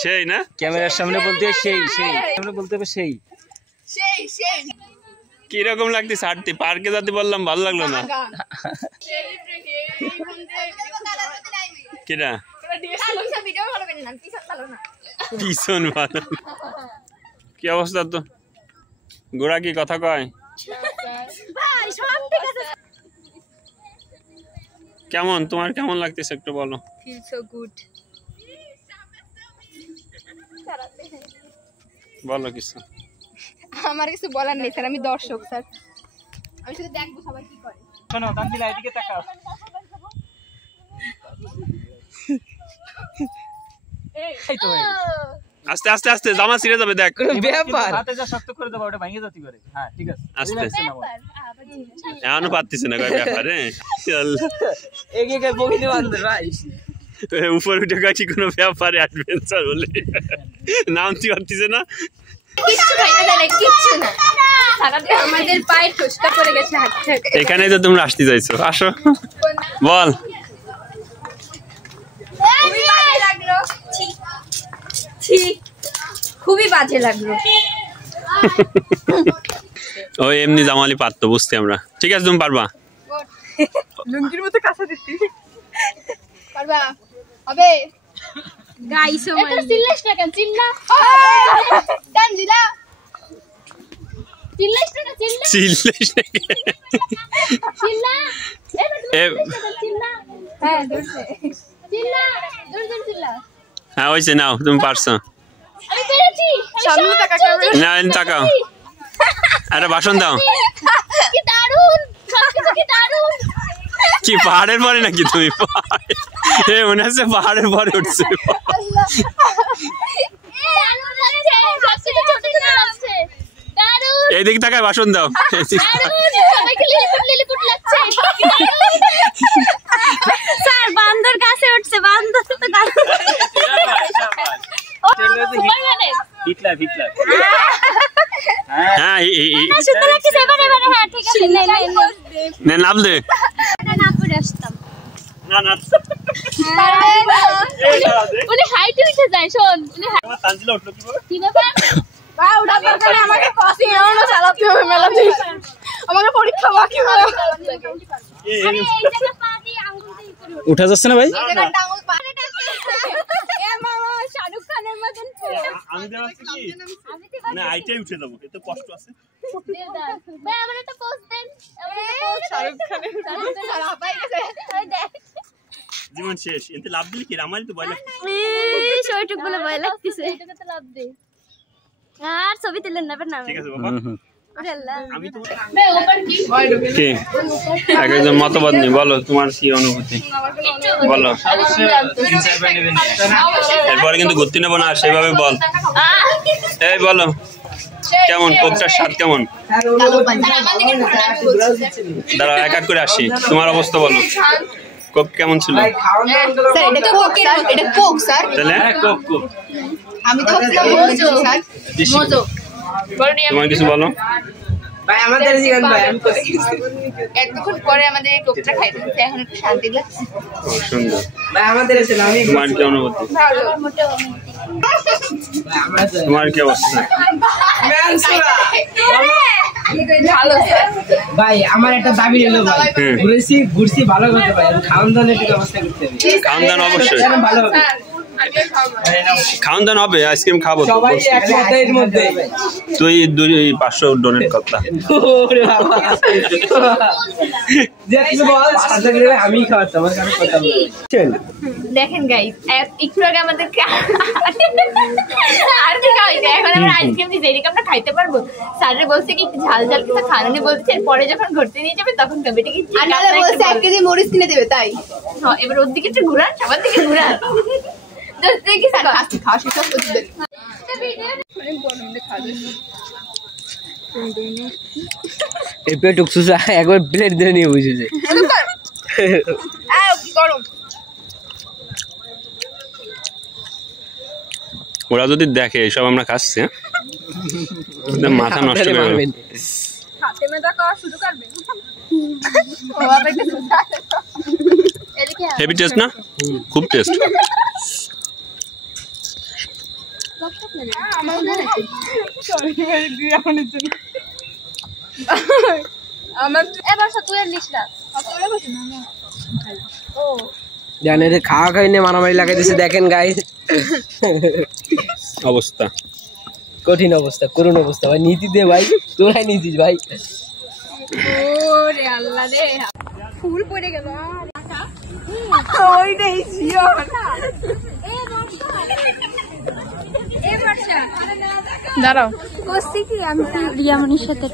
সেই না ক্যামেরার সামনে বলতে সেই সামনে বলতে হবে সেই কি রকম লাগতেছে হাঁটতে পার্কে যেতে বললাম ভালো লাগলো না কিরা পিছন ভালো কি অবস্থা তো গোড়া কি কথা কয় কেমন তোমার কেমন লাগতেছে একটু বলো feel so good বলো কিছু আমার কিছু বলার নেই স্যার আমি দর্শক স্যার আমি শুধু দেখবো সবাই কি করে শোনো তানজিলা এদিকে তাকাও এই তো আস্তে আস্তে আস্তে জামা ছিঁড়ে যাবে দেখ ব্যাপার হাতে যা শক্ত করে দাও ওটা ভেঙে যাতি করে হ্যাঁ ঠিক আছে আস্তে এখনো পারতেছে না কয় ব্যাপারে এগিয়ে গিয়ে বগিনি বান্ধ ভাই উপর উঠে গেছি কোনো ব্যাপারে অ্যাডভেঞ্চার বলে নামতে পারতেছে না কিচ্ছু খাইতে দেয় না কিচ্ছু না সারাদিন আমাদের পায়ে ঠোসকা পড়ে গেছে হাতে এখানে তো তোমরা আসতে চাইছো আসো বল খুবই বাজে লাগলো ঠিক খুবই বাজে লাগলো ও এমনি জামালি পারতো বুঝতে আমরা ঠিক আছে তুমি পারবা লুঙ্গির মতো কাঁচা দিচ্ছি পারবা হবে গাইস ও এটা চিল্লাস না কেন চিল্লা তানজিলা চিল্লাস না চিল্লা চিল্লা চিল্লা হ্যাঁ ধরছে চিল্লা দূর চিল্লা হ্যাঁ হইছে নাও তুমি পারছো আমি পেরেছি সামনে তাকা ক্যামেরা না তাকাও আরে ভাষণ দাও কি দারুণ সবকিছু কি দারুণ কি পাহাড়ের পরে নাকি তুমি এ মনে হচ্ছে পাহাড়ের পরে উঠছে এইদিক তাকায় ভাষণ দাও স্যার বান্দর কাছে উঠছে বান্দর তো হিটলার হ্যাঁ সুন্দর লাগছে এবারে হ্যাঁ ঠিক আছে নে নাম দে না পড়ে আসতাম না উনি হাইটে উঠে যায় শোন উনি তানজিলা উঠলো কি ব্যাপার উঠার দরকার আমাকে পাসিং এমনও চালাতে হবে মেলাতে আমাকে পরীক্ষা বাকি হবে এই জায়গা পা দিয়ে আঙ্গুল দিয়ে করে উঠা যাচ্ছে না ভাই এই জায়গা আঙ্গুল পা এ মামা শাহরুখ খানের মতন আমি দেখাচ্ছি কি না আইটাই উঠে যাবো এত কষ্ট আছে ভাই আমার একটা পোস্ট দেন আমার একটা পোস্ট শাহরুখ খানের সারা পাই গেছে ওই দেখ জীবন শেষ এতে লাভ দিলি কি আমারই তো ভয় লাগছে এই শর্টুক বলে ভয় লাগতেছে এটাকে তো লাভ দে আর ছবি তুলেন না নাম ঠিক আছে বাবা আমি তো ভাই ওপর কি কি একজন মতবাদ নেই বলো তোমার কি অনুভূতি বলো এরপরে কিন্তু ঘুরতে নেবো না সেভাবে বল এই বলো কেমন কোকটার স্বাদ কেমন দাঁড়াও এক এক করে আসি তোমার অবস্থা বলো কোক কেমন ছিল স্যার এটা তো কোক স্যার এটা কোক স্যার তাহলে কোক আমি তো মোজো স্যার মোজো তোমার কিছু বলো ভাই আমাদের জীবন ভাই আমি করে এতক্ষণ পরে আমাদের এই কোকটা খাইতে হচ্ছে এখন একটু শান্তি লাগছে ও সুন্দর ভাই আমাদের এসে আমি তোমার কি অনুভূতি ভালো মোটেও তোমার কি অবস্থা ভালো স্যার ভাই আমার একটা দাবি হলো ভাই ঘুরছি ভালো করতে ভাই খাওয়ান দাওয়ার একটু ব্যবস্থা করতে হবে খাওয়ান দাওয়ান অবশ্যই ভালো হবে খাওয়ান দাওয়ান হবে আইসক্রিম খাবো সবাই এক কথার মধ্যে তুই 500 ডোনেট করতা ওরে বাবা যে কিছু বল সাথে করে আমি খাওয়াতে আমার কাছে কথা বল চল দেখেন গাইস একটু আগে আমাদের আর কি খাইতে এখন আমরা আইসক্রিম দিয়ে যেটা আমরা খাইতে পারবো স্যারের বলছে কি ঝাল ঝাল কিছু খাওয়ানো বলছে পরে যখন ঘুরতে নিয়ে যাবে তখন খাবে ঠিক আছে আর বলছে 1 কেজি মরিচ কিনে দেবে তাই হ্যাঁ এবার ওর দিকে একটু ঘুরান সবার দিকে ঘুরান জাস্ট দেখি স্যার খাওয়া শেষ করে এই পেট উকসুসা একবার প্লেট দিয়ে নিয়ে বুঝেছে গরম ওরা যদি দেখে এইসব আমরা খাচ্ছি মাথা নষ্ট করে দেবে হাতে মেদা খাওয়া শুরু করবে হেভি টেস্ট না খুব টেস্ট জানে খাওয়া খাই নিয়ে মারামারি লাগাই দিচ্ছে দেখেন গাইস অবস্থা কঠিন অবস্থা করুণ অবস্থা ভাই নীতি দে ভাই তোরাই নিতিস ভাই ওরে আল্লাহ রে ফুল পড়ে গেল ওইটাই জিও দাঁড়াও কোস্তি কি আমি রিয়ামনির সাথে